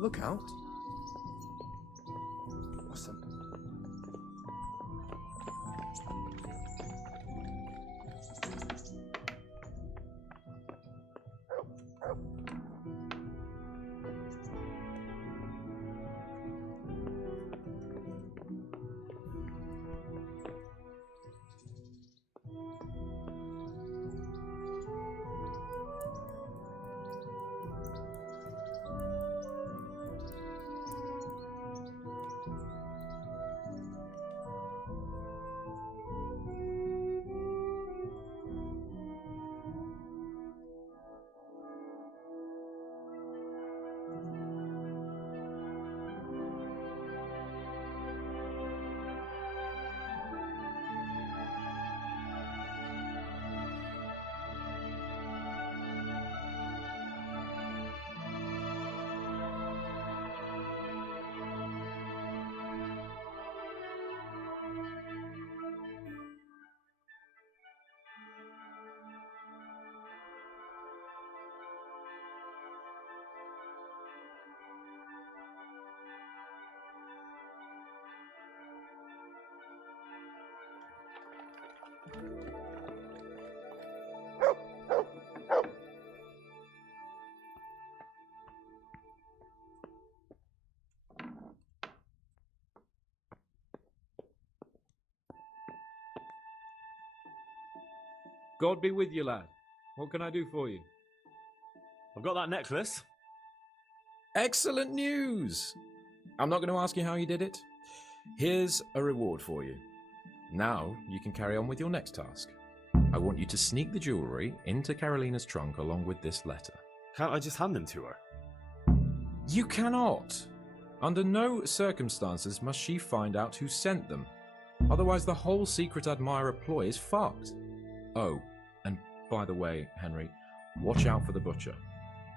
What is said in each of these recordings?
Look out. Awesome. God be with you, lad. What can I do for you? I've got that necklace. Excellent news! I'm not going to ask you how you did it. Here's a reward for you. Now you can carry on with your next task. I want you to sneak the jewellery into Carolina's trunk along with this letter. Can't I just hand them to her? You cannot! Under no circumstances must she find out who sent them. Otherwise the whole secret admirer ploy is fucked. Oh, and by the way, Henry, watch out for the butcher.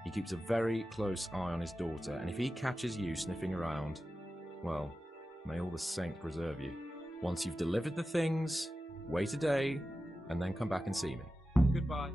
He keeps a very close eye on his daughter, and if he catches you sniffing around, well, may all the saint preserve you. Once you've delivered the things, wait a day, and then come back and see me. Goodbye.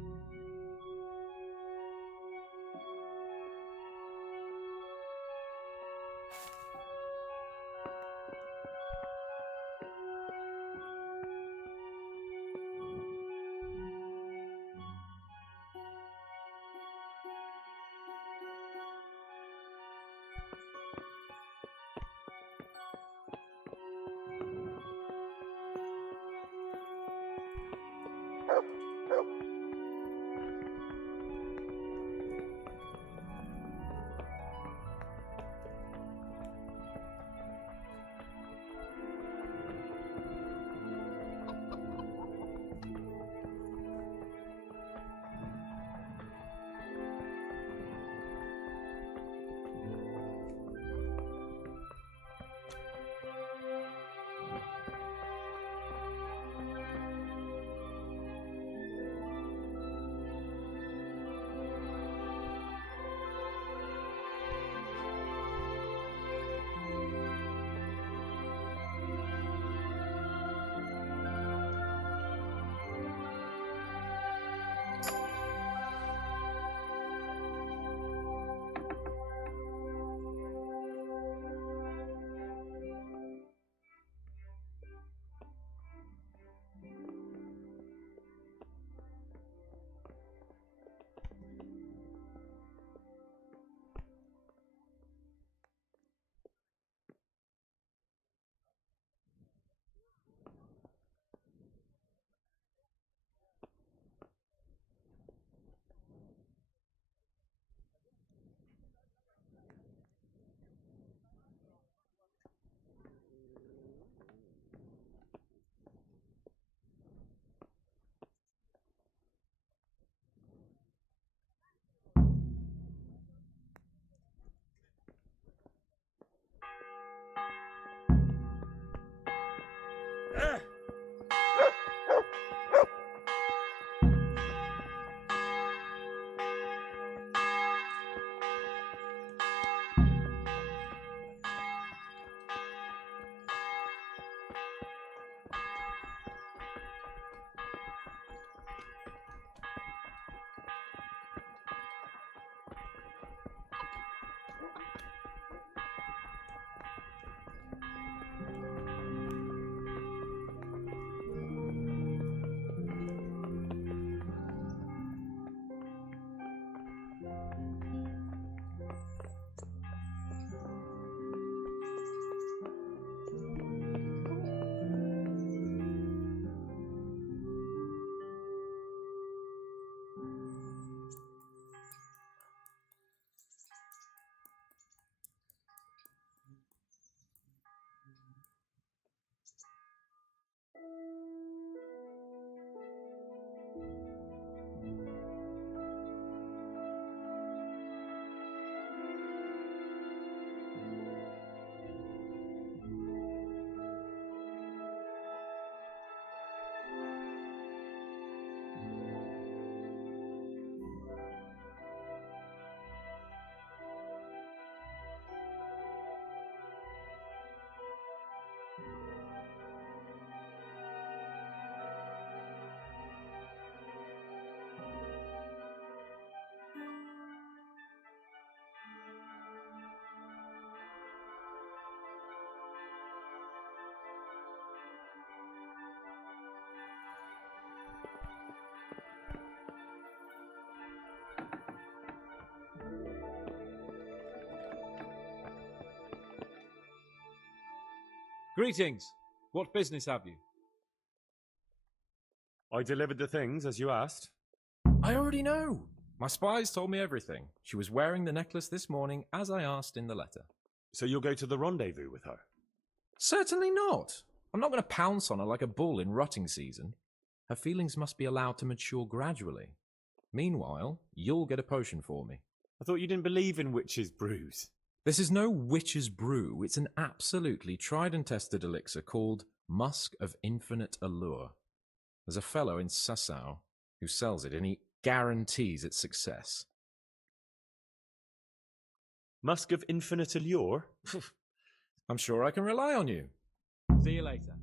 Greetings. What business have you? I delivered the things as you asked. I already know. My spies told me everything. She was wearing the necklace this morning as I asked in the letter. So you'll go to the rendezvous with her? Certainly not. I'm not going to pounce on her like a bull in rutting season. Her feelings must be allowed to mature gradually. Meanwhile, you'll get a potion for me. I thought you didn't believe in witches' brews. This is no witch's brew. It's an absolutely tried and tested elixir called Musk of Infinite Allure. There's a fellow in Sassau who sells it and he guarantees its success. Musk of Infinite Allure? I'm sure I can rely on you. See you later.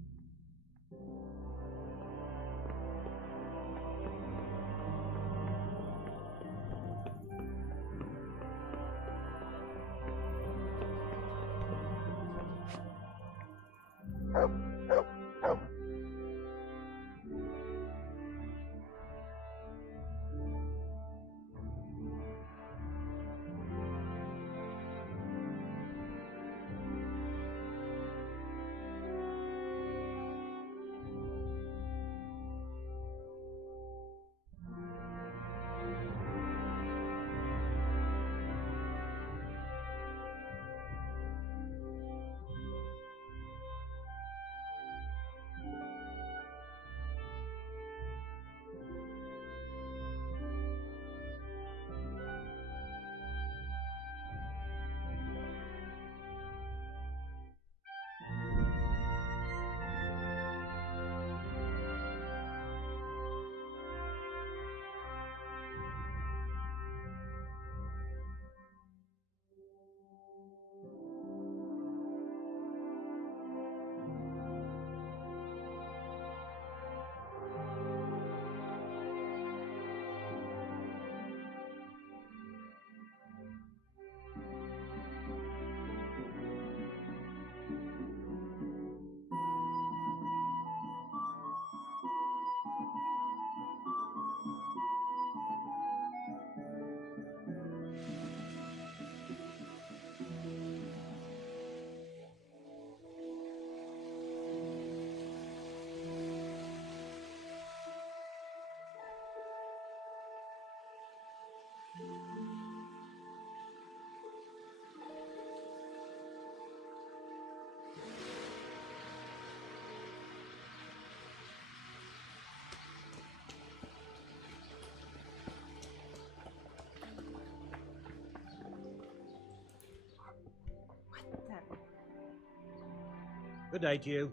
Good day to you.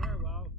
Farewell.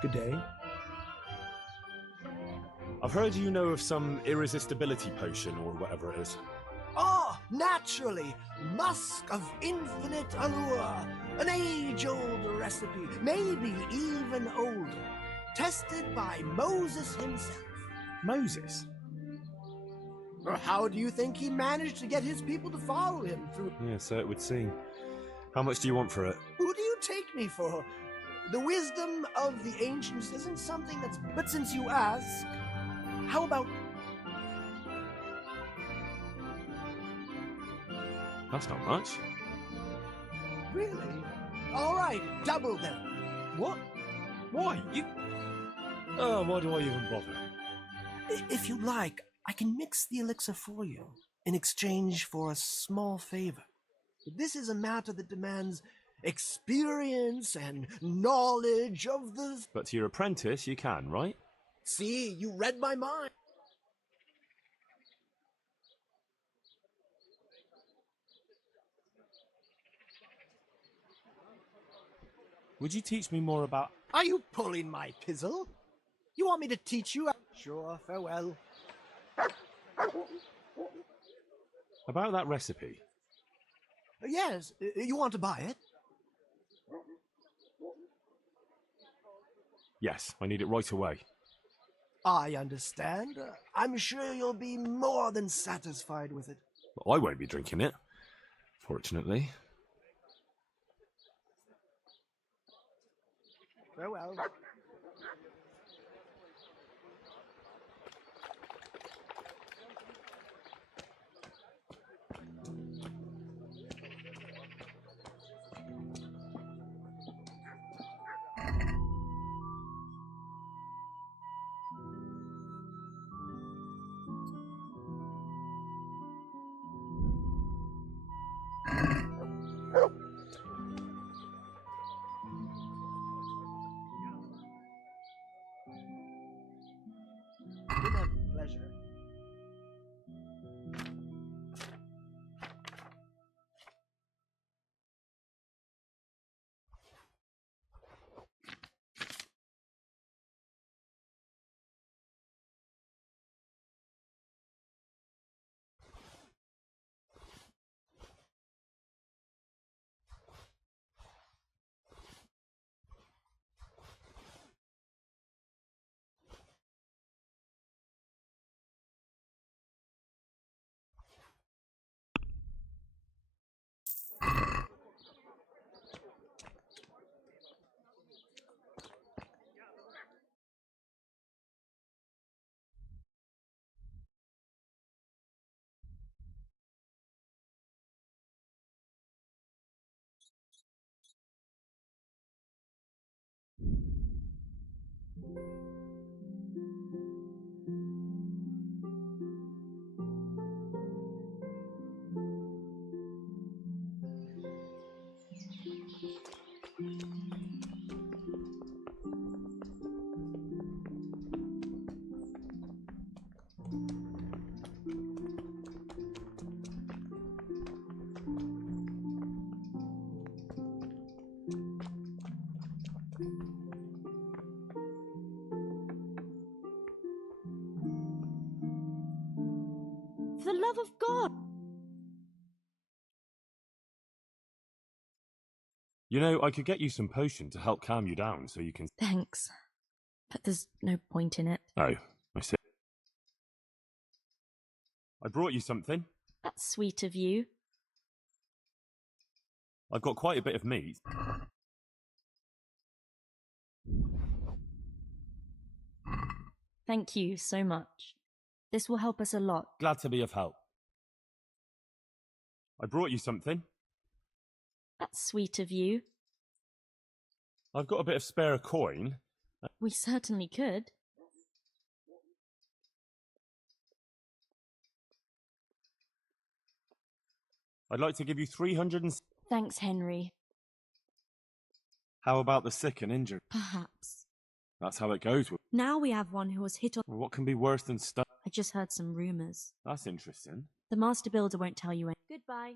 Good day. I've heard you know of some irresistibility potion or whatever it is. Ah, naturally! Musk of Infinite Allure! An age-old recipe, maybe even older. Tested by Moses himself. Moses? Or how do you think he managed to get his people to follow him through... Yeah, so it would seem. How much do you want for it? Who do you take me for? The wisdom of the ancients isn't something that's... But since you ask, how about... That's not much. Really? All right, double then. What? Why? You... Oh, why do I even bother? If you'd like, I can mix the elixir for you in exchange for a small favor. This is a matter that demands experience and knowledge of the... But to your apprentice, you can, right? See, you read my mind. Would you teach me more about... Are you pulling my pizzle? You want me to teach you? Sure, farewell. About that recipe? Yes, you want to buy it? Yes, I need it right away. I understand. I'm sure you'll be more than satisfied with it. Well, I won't be drinking it, fortunately. Farewell. Been a pleasure. For the love of God! You know, I could get you some potion to help calm you down so you can... Thanks. But there's no point in it. Oh, I see. I brought you something. That's sweet of you. I've got quite a bit of meat. Thank you so much. This will help us a lot. Glad to be of help. I brought you something. That's sweet of you. I've got a bit of spare coin. We certainly could. I'd like to give you 300 and... Thanks, Henry. How about the sick and injured? Perhaps. That's how it goes. Now we have one who was hit on... What can be worse than stuff? I just heard some rumours. That's interesting. The master builder won't tell you any. Goodbye.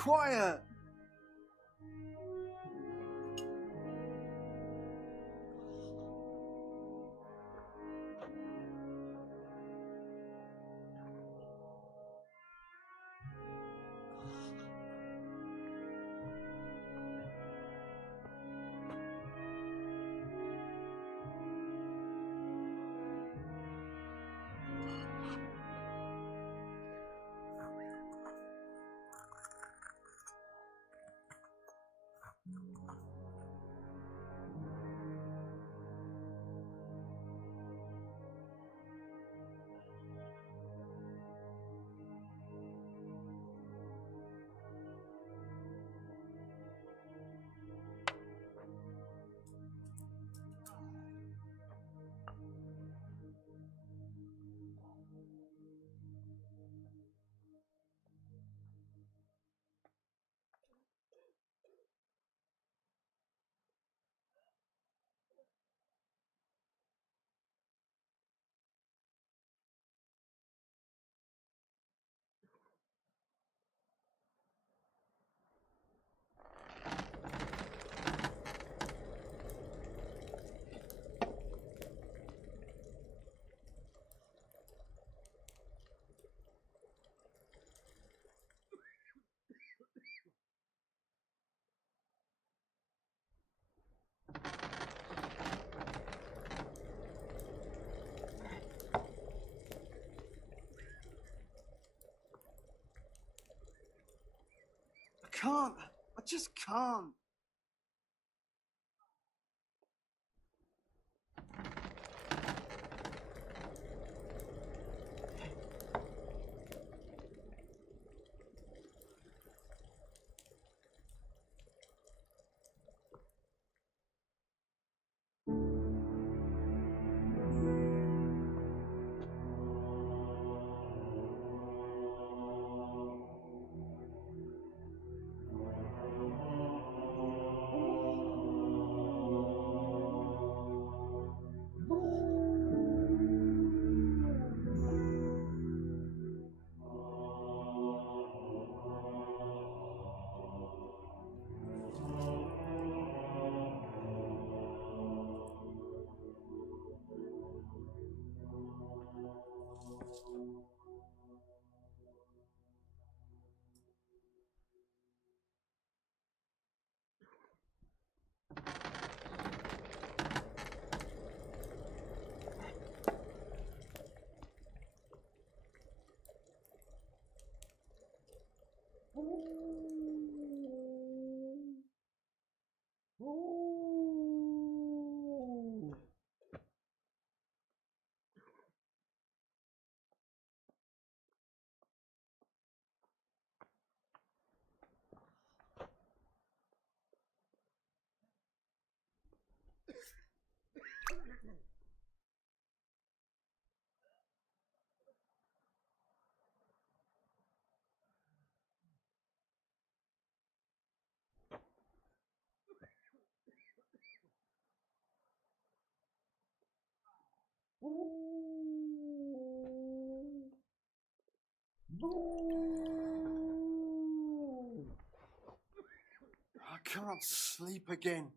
Quiet! Can't. I just can't. I can't sleep again.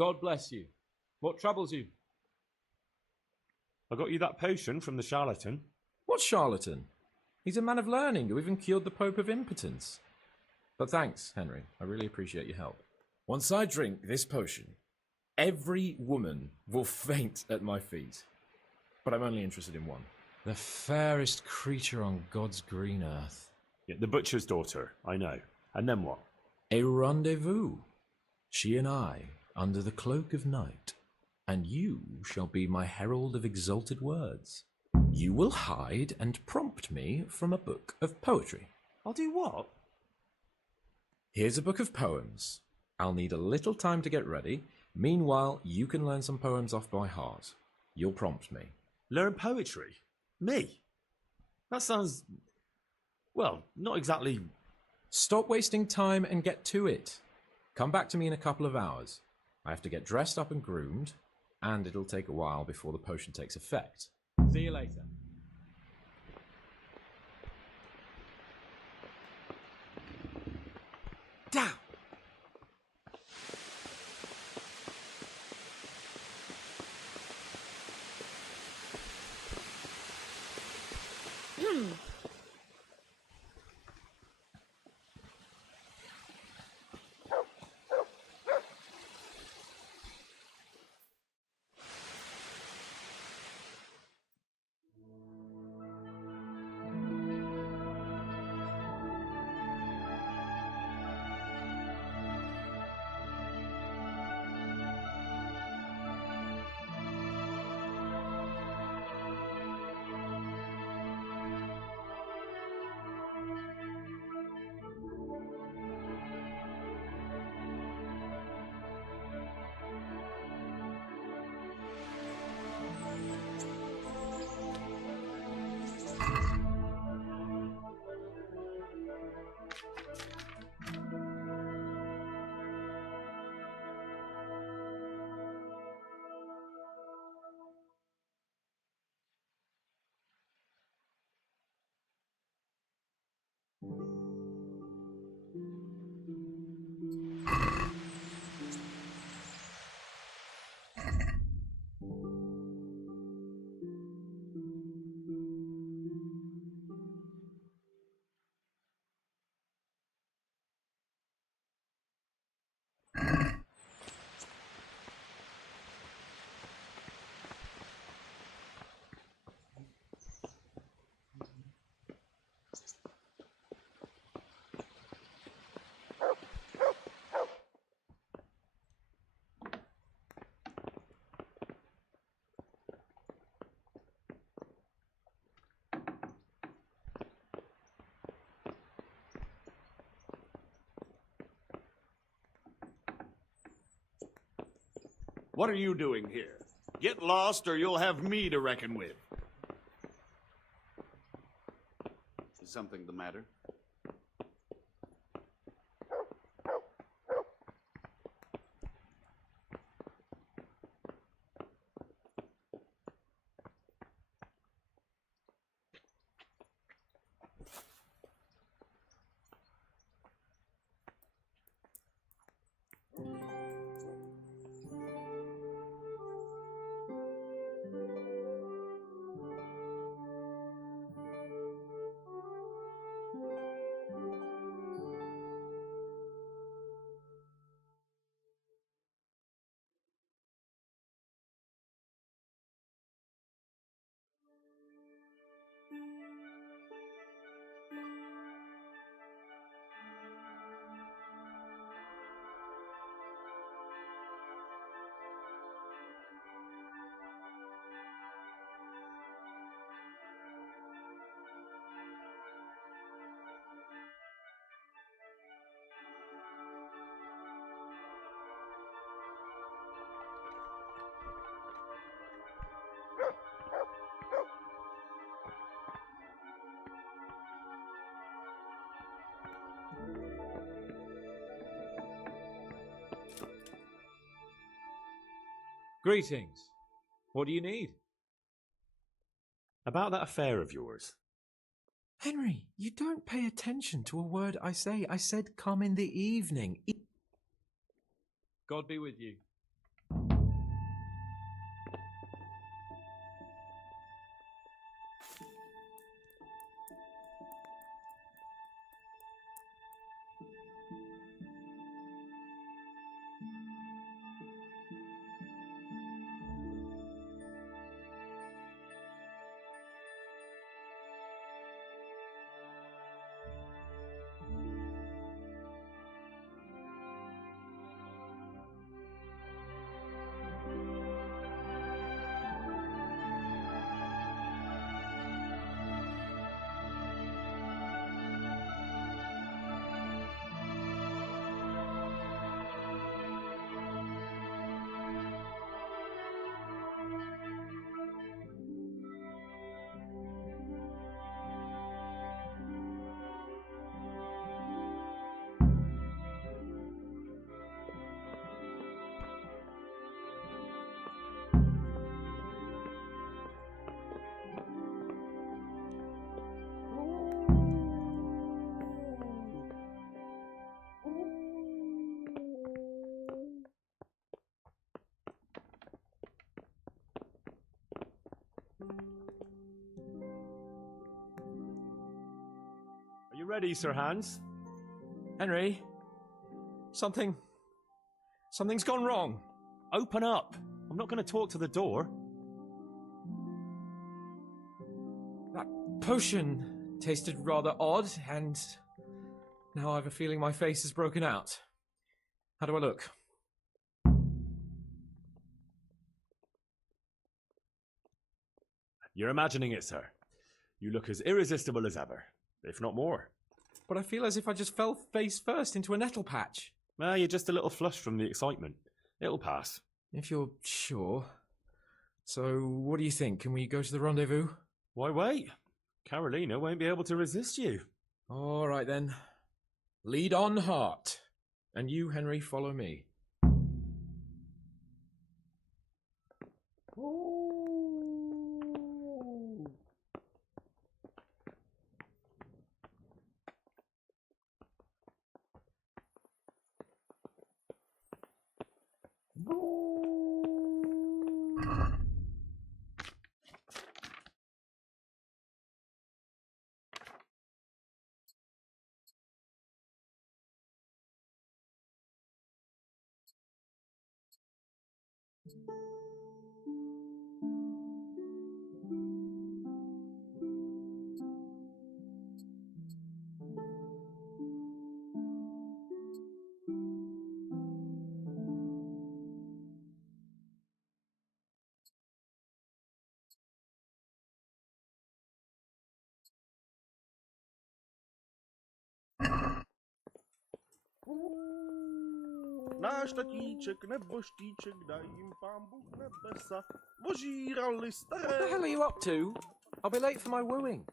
God bless you. What troubles you? I got you that potion from the charlatan. What charlatan? He's a man of learning who even cured the Pope of impotence. But thanks, Henry. I really appreciate your help. Once I drink this potion, every woman will faint at my feet. But I'm only interested in one. The fairest creature on God's green earth. Yeah, the butcher's daughter, I know. And then what? A rendezvous. She and I, under the cloak of night. And you shall be my herald of exalted words. You will hide and prompt me from a book of poetry. I'll do what? Here's a book of poems. I'll need a little time to get ready. Meanwhile, you can learn some poems off by heart. You'll prompt me. Learn poetry? Me? That sounds... well, not exactly... Stop wasting time and get to it. Come back to me in a couple of hours. I have to get dressed up and groomed, and it'll take a while before the potion takes effect. See you later. Down! What are you doing here? Get lost or you'll have me to reckon with. Is something the matter? Greetings. What do you need? About that affair of yours. Henry, you don't pay attention to a word I say. I said come in the evening. God be with you. Are you ready, Sir Hans? Henry, something's gone wrong. Open up. I'm not going to talk to the door. That potion tasted rather odd, and now I have a feeling my face is broken out. How do I look? You're imagining it, sir. You look as irresistible as ever, if not more. But I feel as if I just fell face first into a nettle patch. Well, you're just a little flushed from the excitement. It'll pass. If you're sure. So, what do you think? Can we go to the rendezvous? Why wait? Carolina won't be able to resist you. All right then. Lead on, heart. And you, Henry, follow me. Náš tatíček nebo štíček daj jim pán Bůh nebesa, ožírali staré. What the hell are you up to? I'll be late for my wooing.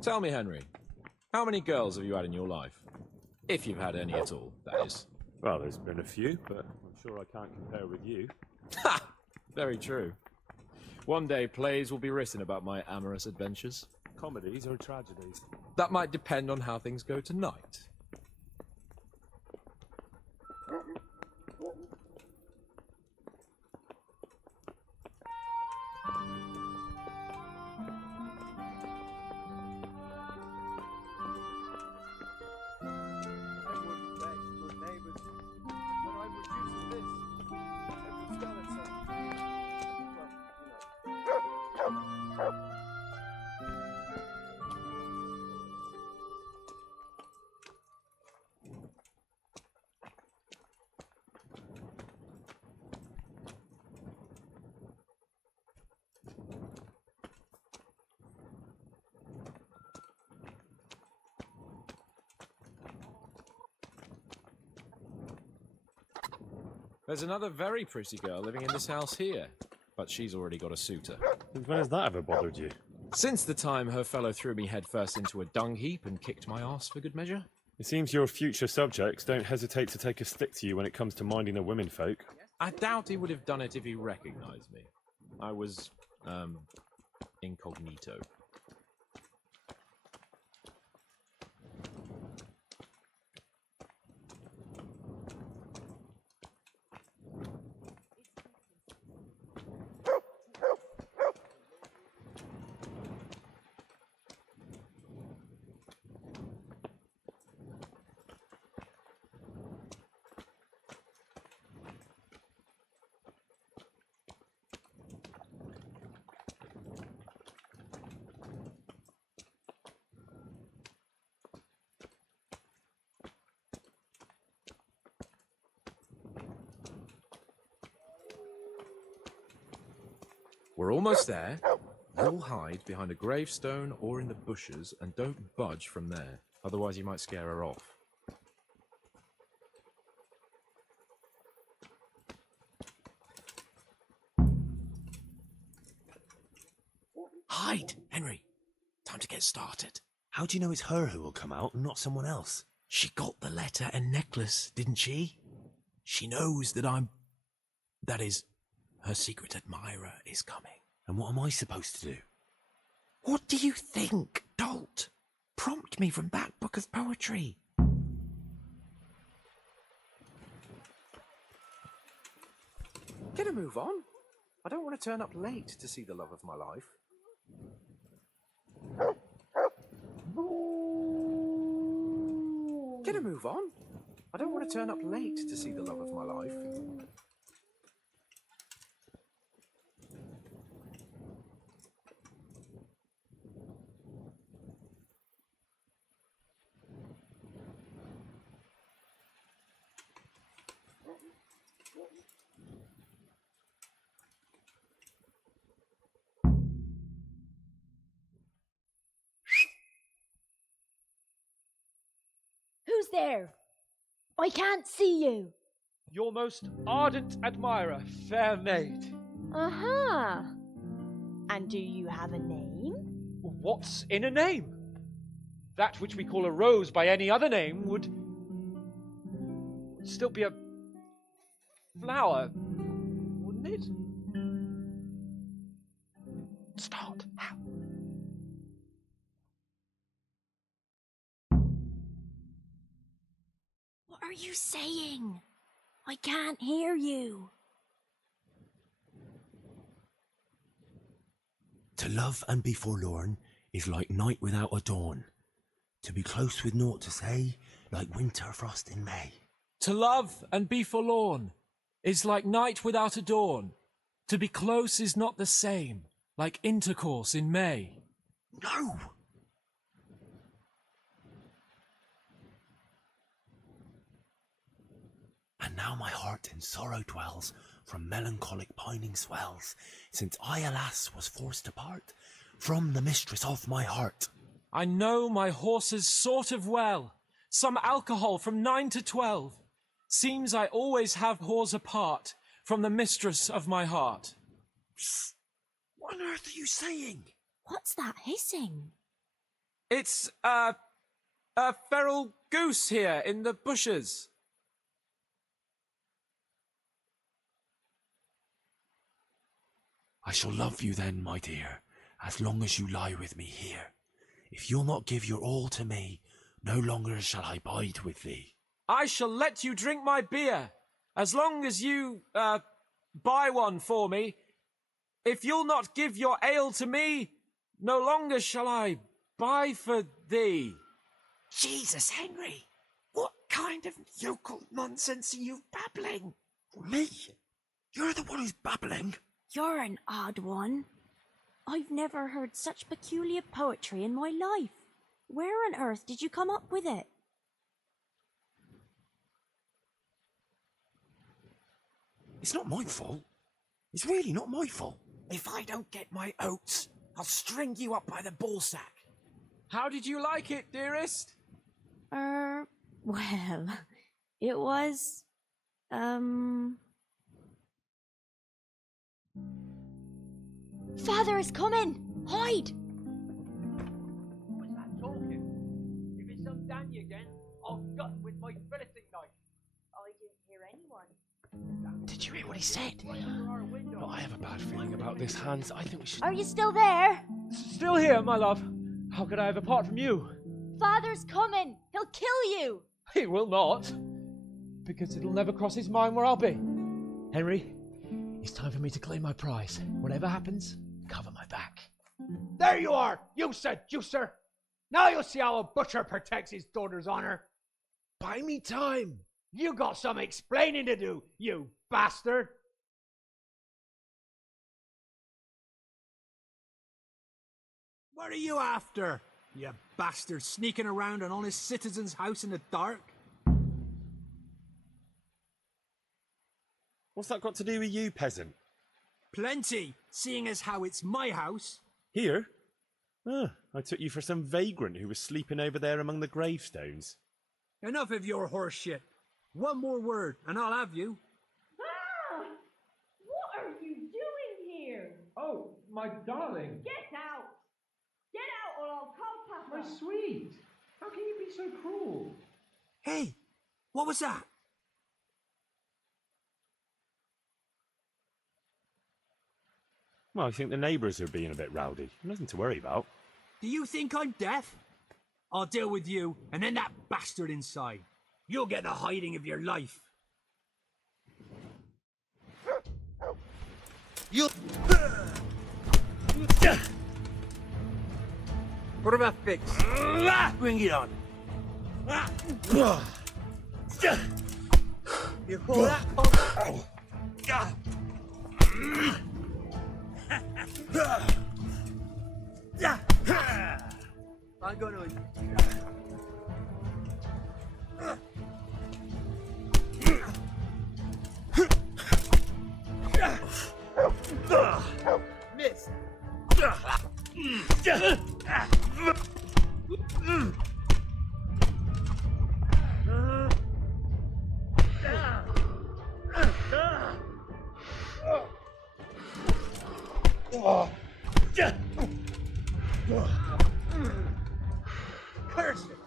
Tell me, Henry, how many girls have you had in your life? If you've had any at all, that is. Well, there's been a few, but I'm sure I can't compare with you. Ha! Very true. One day plays will be written about my amorous adventures. Comedies or tragedies? That might depend on how things go tonight. There's another very pretty girl living in this house here, but she's already got a suitor. Since when has that ever bothered you? Since the time her fellow threw me headfirst into a dung heap and kicked my arse for good measure. It seems your future subjects don't hesitate to take a stick to you when it comes to minding the women folk. I doubt he would have done it if he recognized me. I was, incognito. We're almost there. You'll hide behind a gravestone or in the bushes and don't budge from there. Otherwise you might scare her off. Hide, Henry. Time to get started. How do you know it's her who will come out and not someone else? She got the letter and necklace, didn't she? She knows that that is, her secret admirer is coming. And what am I supposed to do? What do you think, dolt? Prompt me from that book of poetry. Get a move on. I don't want to turn up late to see the love of my life. Get a move on. I don't want to turn up late to see the love of my life. Who's there? I can't see you. Your most ardent admirer, fair maid. Uh-huh. And do you have a name? What's in a name? That which we call a rose by any other name would still be a flower, wouldn't it? Start. What are you saying? I can't hear you. To love and be forlorn is like night without a dawn. To be close with naught to say, like winter frost in May. To love and be forlorn is like night without a dawn. To be close is not the same, like intercourse in May. No! And now my heart in sorrow dwells, from melancholic pining swells, since I, alas, was forced to part from the mistress of my heart. I know my horses sort of well. Some alcohol from 9 to 12. Seems I always have whores apart from the mistress of my heart. Psst. What on earth are you saying? What's that hissing? It's a feral goose here in the bushes. I shall love you then, my dear, as long as you lie with me here. If you'll not give your all to me, no longer shall I bide with thee. I shall let you drink my beer, as long as you, buy one for me. If you'll not give your ale to me, no longer shall I buy for thee. Jesus, Henry! What kind of yokel nonsense are you babbling? Me? You're the one who's babbling? You're an odd one. I've never heard such peculiar poetry in my life. Where on earth did you come up with it? It's not my fault. It's really not my fault. If I don't get my oats, I'll string you up by the ballsack. How did you like it, dearest? Well, it was, Father is coming! Hide! Who was that talking? If it's some Danny again, I'll gut him with my filleting knife. I didn't hear anyone. Did you hear what he said? Right under our window. I have a bad feeling about this, Hans. I think we should... Are you still there? Still here, my love. How could I have apart from you? Father's coming! He'll kill you! He will not. Because it'll never cross his mind where I'll be. Henry, it's time for me to claim my prize. Whatever happens, cover my back. There you are, you seducer! Now you'll see how a butcher protects his daughter's honor. Buy me time. You got some explaining to do, you bastard. What are you after, you bastard, sneaking around an honest citizen's house in the dark? What's that got to do with you, peasant? Plenty, seeing as how it's my house. Here? Ah, I took you for some vagrant who was sleeping over there among the gravestones. Enough of your horse shit. One more word, and I'll have you. Ah! What are you doing here? Oh, my darling. Get out! Get out or I'll call Papa! My sweet. How can you be so cruel? Hey, what was that? Well, I think the neighbours are being a bit rowdy. Nothing to worry about. Do you think I'm deaf? I'll deal with you, and then that bastard inside. You'll get the hiding of your life. You... What about fix? Bring it on. You call that? I'm gonna... Miss. Curse it.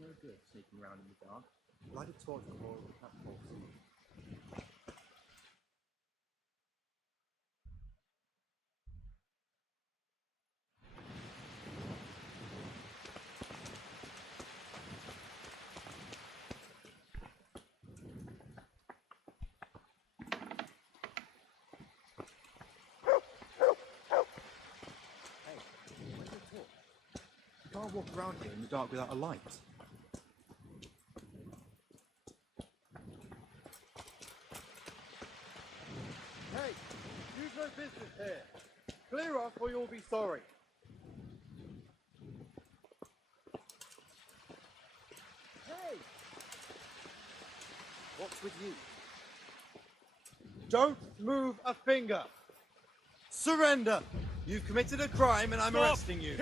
no good sneaking around in the dark. Light a torch before the platform. You can't walk around here in the dark without a light. Hey, you've no business here. Clear off or you'll be sorry. Hey! What's with you? Don't move a finger. Surrender. You've committed a crime and I'm arresting you.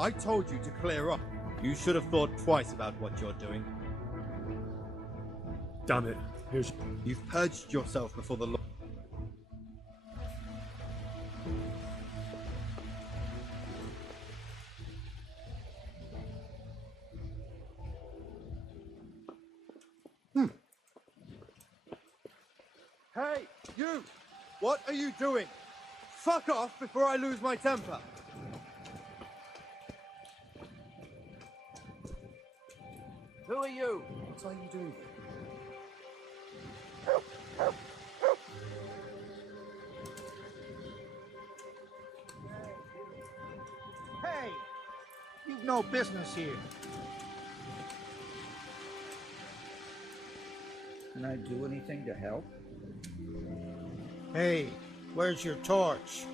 I told you to clear up. You should have thought twice about what you're doing. Damn it. You've purged yourself before the law. Hey, you! What are you doing? Fuck off before I lose my temper! Who are you? What are you doing here? Hey! You've no business here. Can I do anything to help? Hey, where's your torch?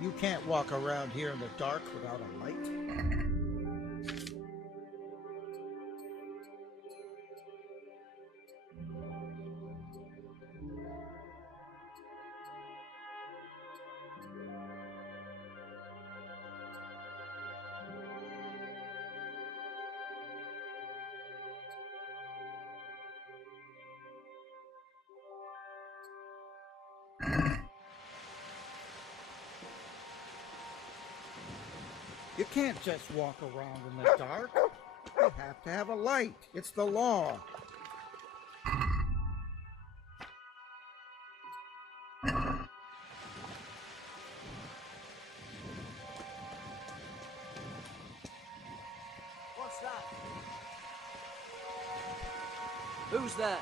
You can't walk around here in the dark without a light. You can't just walk around in the dark. You have to have a light. It's the law. What's that? Who's there?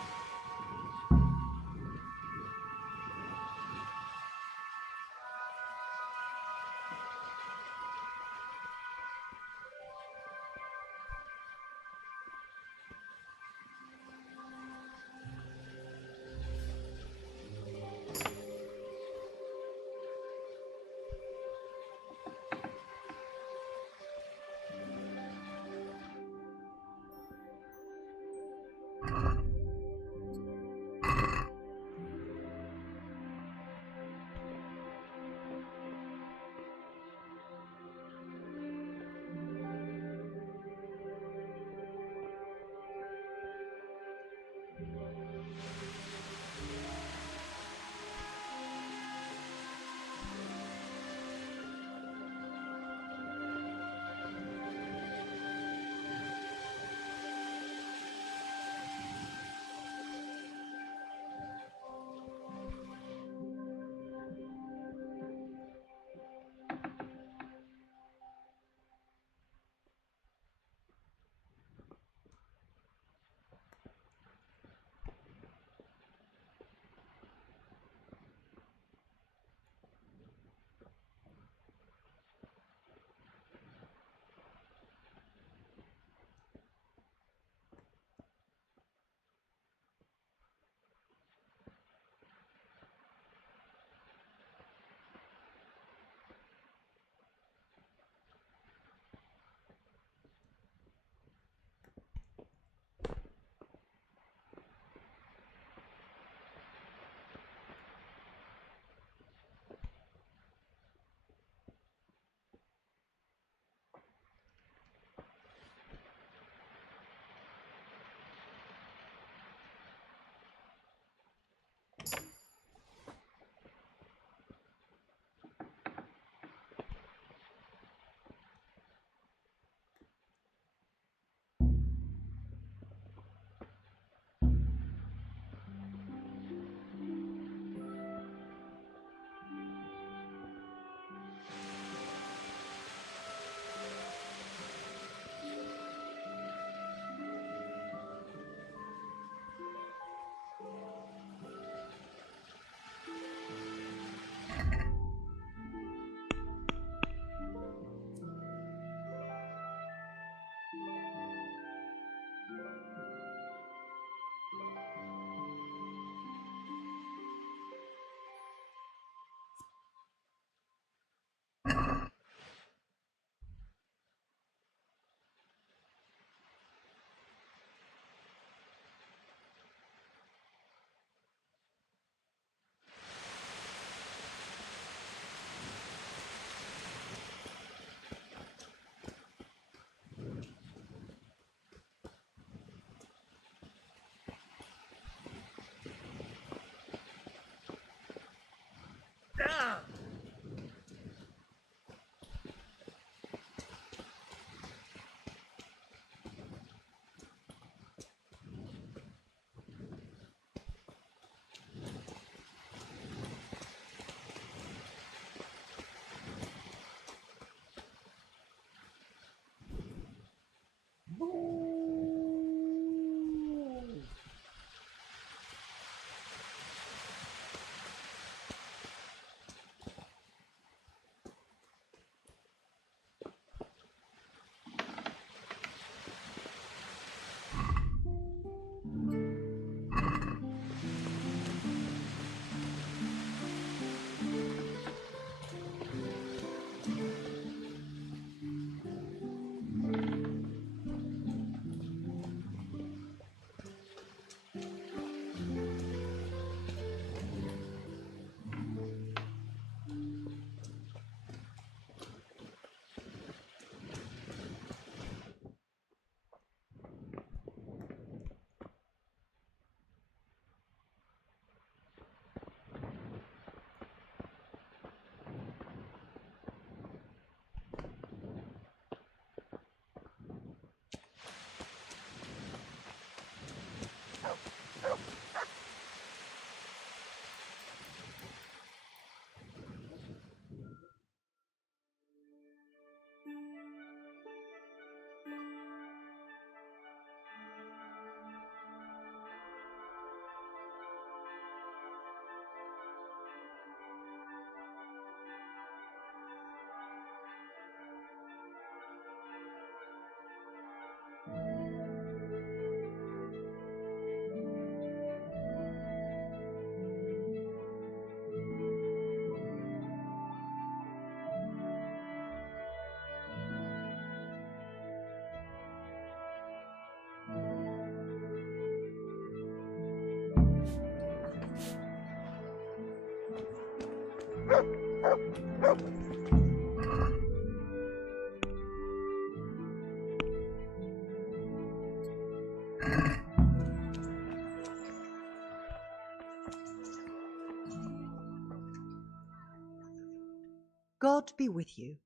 God be with you.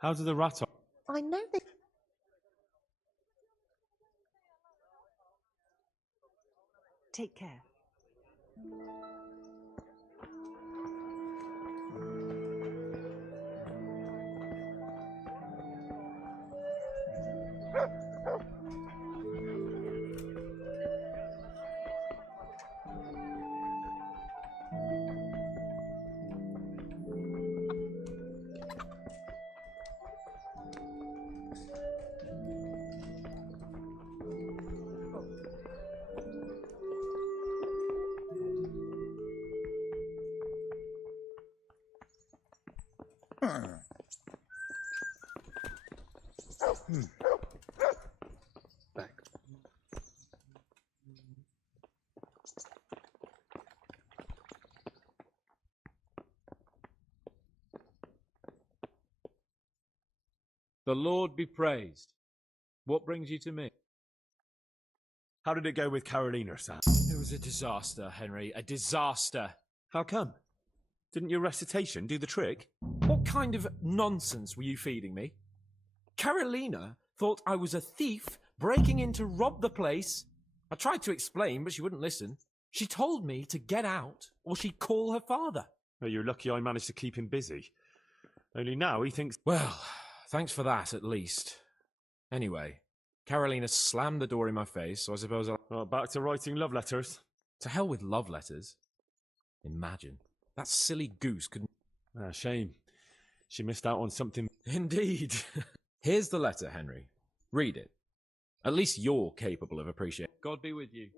How do the rat... I know that. Take care. Back. The Lord be praised. What brings you to me? How did it go with Carolina, Sam? It was a disaster, Henry. A disaster. How come? Didn't your recitation do the trick? What kind of nonsense were you feeding me? Carolina thought I was a thief breaking in to rob the place. I tried to explain, but she wouldn't listen. She told me to get out or she'd call her father. Well, you're lucky I managed to keep him busy. Only now he thinks... Well, thanks for that, at least. Anyway, Carolina slammed the door in my face, so I suppose I'll... Well, back to writing love letters. To hell with love letters. Imagine. That silly goose couldn't... Ah, shame. She missed out on something... Indeed. Here's the letter, Henry. Read it. At least you're capable of appreciating... God be with you.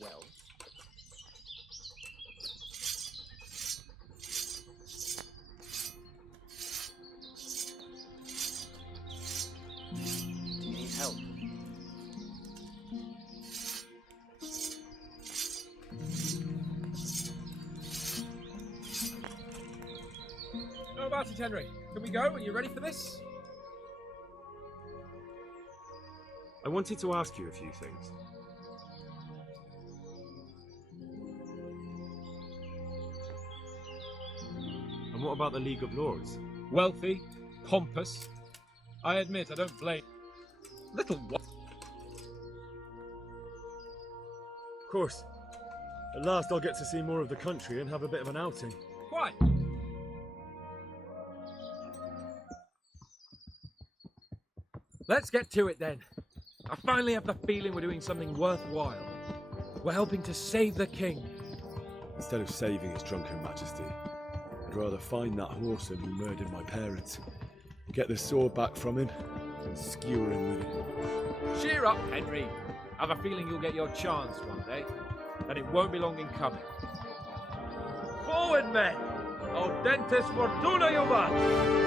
Well. Do you need help? How about it, Henry? Can we go? Are you ready for this? I wanted to ask you a few things. And what about the League of Lords? Wealthy, pompous. I admit I don't blame. Little what? Of course. At last I'll get to see more of the country and have a bit of an outing. Quite. Let's get to it then. I finally have the feeling we're doing something worthwhile. We're helping to save the king. Instead of saving his drunken majesty, I'd rather find that horseman who murdered my parents, get the sword back from him, and skewer him with it. Cheer up, Henry. I have a feeling you'll get your chance one day, and it won't be long in coming. Forward, men! Audentes fortuna juvat!